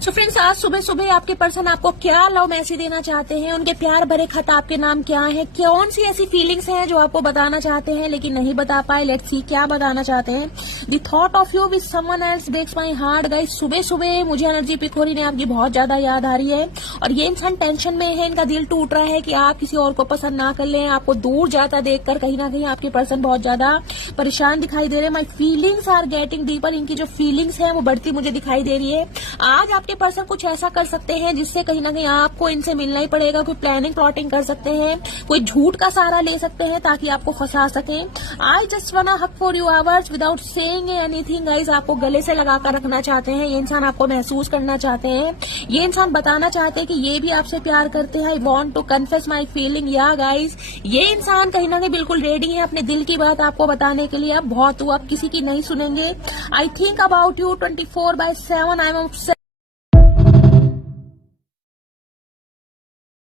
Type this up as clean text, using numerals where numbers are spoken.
So friends, आज सुबह सुबह आपके पर्सन आपको क्या लव मैसेज देना चाहते हैं, उनके प्यार भरे खत आपके नाम क्या है, कौन सी ऐसी फीलिंग्स हैं जो आपको बताना चाहते हैं लेकिन नहीं बता पाए। लेट्स सी क्या बताना चाहते हैं। The thought of you with someone else breaks my heart. Guys, सुबह सुबह मुझे एनर्जी पिक हो रही है, आपकी बहुत ज्यादा याद आ रही है और ये इंसान टेंशन में है, इनका दिल टूट रहा है कि आप किसी और को पसंद ना कर लें। आपको दूर जाता देखकर कहीं ना कहीं आपके पर्सन बहुत ज्यादा परेशान दिखाई दे रहे हैं। My feelings are getting deeper. इनकी जो फीलिंग्स है वो बढ़ती मुझे दिखाई दे रही है। आज आपके पर्सन कुछ ऐसा कर सकते हैं जिससे कहीं ना कहीं आपको इनसे मिलना ही पड़ेगा। कोई प्लानिंग प्लॉटिंग कर सकते हैं, कोई झूठ का सहारा ले सकते हैं ताकि आपको फंसा सकें। आई जस्ट वाना हक for you hours without saying anything. Guys, आपको गले से लगाकर रखना चाहते हैं। ये इंसान आपको महसूस करना चाहते हैं। ये इंसान बताना चाहते हैं कि ये भी आपसे प्यार करते हैं। I want to confess my feeling. या गाइस, ये इंसान कहीं ना कहीं बिल्कुल रेडी है अपने दिल की बात आपको बताने के लिए। अब बहुत हुआ, अब किसी की नहीं सुनेंगे। I think about you 24/7। I am